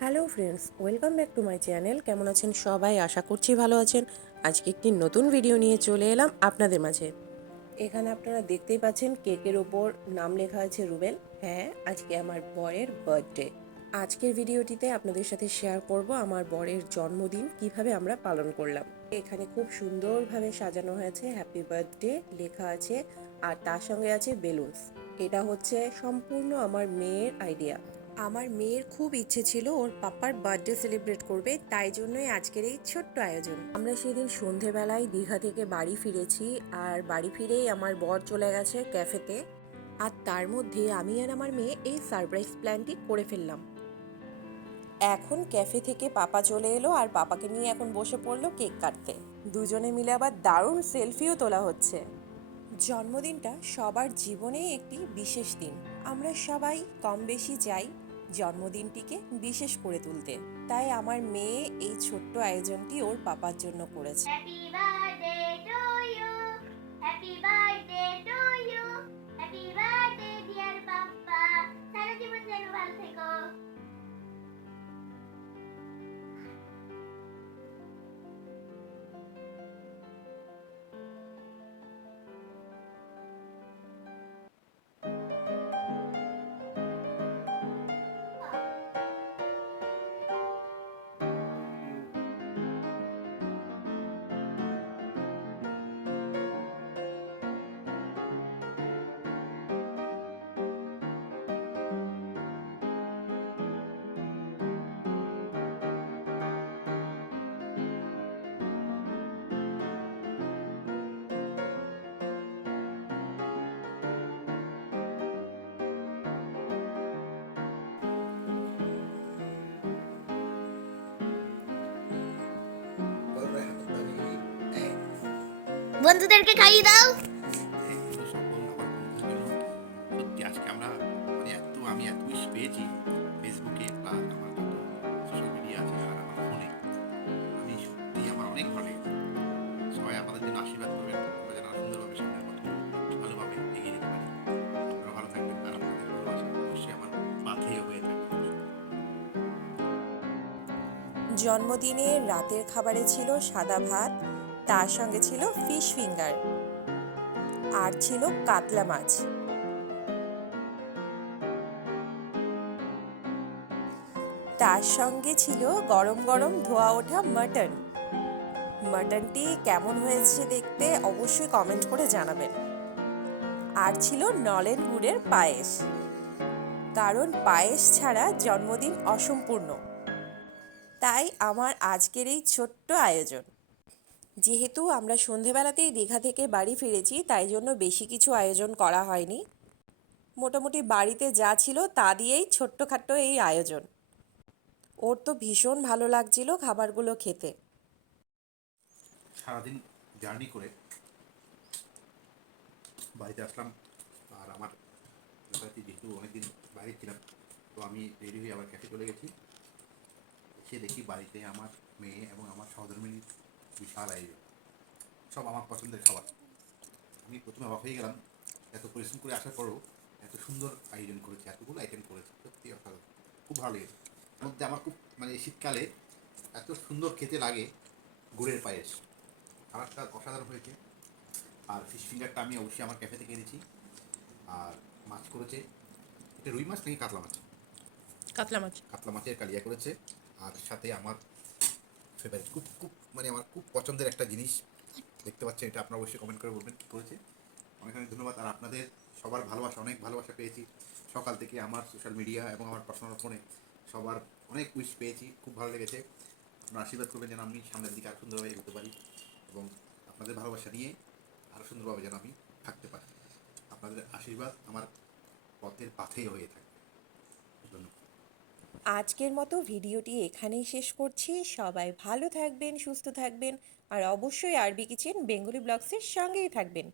Hello friends, welcome back to my channel. কেমন আছেন সবাই? আশা করছি ভালো আছেন। আজকে একটি নতুন ভিডিও নিয়ে চলে এলাম আপনাদের মাঝে। এখানে আপনারা দেখতেই পাচ্ছেন কেকের ওপর নাম লেখা আছে রুবেল। হ্যাঁ, আজকে আমার বরের বার্থডে। আজকের ভিডিওটিতে আপনাদের সাথে শেয়ার করব আমার বরের জন্মদিন কিভাবে আমরা পালন করলাম। এখানে খুব সুন্দরভাবে সাজানো হয়েছে, হ্যাপি বার্থডে লেখা আছে, আর তার সঙ্গে আছে বেলুনস। এটা হচ্ছে সম্পূর্ণ আমার মেয়ের আইডিয়া। আমার মেয়ের খুব ইচ্ছে ছিল ওর পাপার বার্থডে সেলিব্রেট করবে, তাই জন্যই আজকের এই ছোট্ট আয়োজন। আমরা সেদিন সন্ধেবেলায় দীঘা থেকে বাড়ি ফিরেছি, আর বাড়ি ফিরেই আমার বর চলে গেছে ক্যাফেতে। আর তার মধ্যে আমি আর আমার মেয়ে এই সারপ্রাইজ প্ল্যানটি করে ফেললাম। এখন ক্যাফে থেকে পাপা চলে এলো, আর পাপাকে নিয়ে এখন বসে পড়লো কেক কাটতে। দুজনে মিলে আবার দারুণ সেলফিও তোলা হচ্ছে। জন্মদিনটা সবার জীবনেই একটি বিশেষ দিন। আমরা সবাই কম বেশি চাই জন্মদিনটিকে বিশেষ করে তুলতে। তাই আমার মেয়ে এই ছোট্ট আয়োজনটি ওর পাপার জন্য করেছে। Happy birthday to you, happy birthday to you, happy birthday dear papa, সারা জীবন যেন ভালো থেকো। বন্ধুদেরকে খাইয়ে দাও। এগুলো সকল আমার বন্ধুদের জন্য সত্যি আজকে আমরা মানে আমি এত উইশ পেয়েছি ফেসবুকে প্লাস আমার যত সোশ্যাল মিডিয়া আছে আর আমার ফোনে। আমি সত্যি আমার অনেক ভালো লেগেছে। সবাই আমাদের জন্য আশীর্বাদ করবেন, আমরা যেন আরো সুন্দরভাবে সামনের পথে ভালোভাবে এগিয়ে যেতে পারি। আপনারা ভালো থাকবেন আর আপনাদের ভালোবাসা অবশ্যই আমার পাথেয় হয়ে থাকবে। জন্মদিনের রাতের খাবারে ছিল সাদা ভাত, তার সঙ্গে ছিল ফিশ ফিঙ্গার, আর ছিল কাতলা মাছ। তার সঙ্গে ছিল গরম গরম ধোয়া ওঠা মাটন। মাটনটি কেমন হয়েছে দেখতে অবশ্যই কমেন্ট করে জানাবেন। আর ছিল নলেন গুড়ের পায়েস, কারণ পায়েস ছাড়া জন্মদিন অসম্পূর্ণ। তাই আমার আজকের এই ছোট্ট আয়োজন। যেহেতু আমরা সন্ধেবেলাতেই দীঘা থেকে বাড়ি ফিরেছি, তাই জন্য বেশি কিছু আয়োজন করা হয়নি। মোটামুটি বাড়িতে যা ছিল তা দিয়েই ছোট্টখাট্ট এই আয়োজন। ওর তো ভীষণ ভালো লাগছিল খাবারগুলো খেতে। সারাদিন জার্নি করে বাড়িতে আসলাম, আর আমার যথারীতি যেহেতু অনেকদিন বাইরে ছিলাম, তো আমি রেডি হয়ে আবার ক্যাফে চলে গেছি। সে দেখি বাড়িতে আমার মেয়ে এবং আমার সহধর্মিনীর বিশাল আয়োজন, সব আমার পছন্দের খাবার। আমি প্রথমে অবাক হয়ে গেলাম, এত পরিশ্রম করে আসার পরও এত সুন্দর আয়োজন করেছে, এতগুলো আইটেম করেছে, সত্যি অসাধারণ, খুব ভালো লেগেছে। তার মধ্যে আমার খুব মানে শীতকালে এত সুন্দর খেতে লাগে গুড়ের পায়েস, খাবারটা অসাধারণ হয়েছে। আর ফিশ ফিঙ্গারটা আমি অবশ্যই আমার ক্যাফে থেকে এনেছি। আর মাছ করেছে, এটা রুই মাছ নাকি কাতলা মাছ? কাতলা মাছ। কাতলা মাছের কালিয়া করেছে। আর সাথে আমার ফেভারিট খুব খুব মানে আমার খুব পছন্দের একটা জিনিস দেখতে পাচ্ছেন, এটা আপনারা অবশ্যই কমেন্ট করে বলবেন কী করেছে। অনেক অনেক ধন্যবাদ। আর আপনাদের সবার ভালোবাসা, অনেক ভালোবাসা পেয়েছি সকাল থেকে আমার সোশ্যাল মিডিয়া এবং আমার পার্সোনাল ফোনে, সবার অনেক উইশ পেয়েছি, খুব ভালো লেগেছে। আপনারা আশীর্বাদ করবেন যেন আমি সামনের দিকে আরও সুন্দরভাবে এগোতে পারি এবং আপনাদের ভালোবাসা নিয়ে আরও সুন্দরভাবে যেন আমি থাকতে পারি। আপনাদের আশীর্বাদ আমার পথের পাথেয় হয়ে থাকবে। ধন্যবাদ। আজকের মতো ভিডিওটি এখানেই শেষ করছি। সবাই ভালো থাকবেন, সুস্থ থাকবেন, আর অবশ্যই আরবি কিচেন বেঙ্গলি ব্লগসের সঙ্গেই থাকবেন।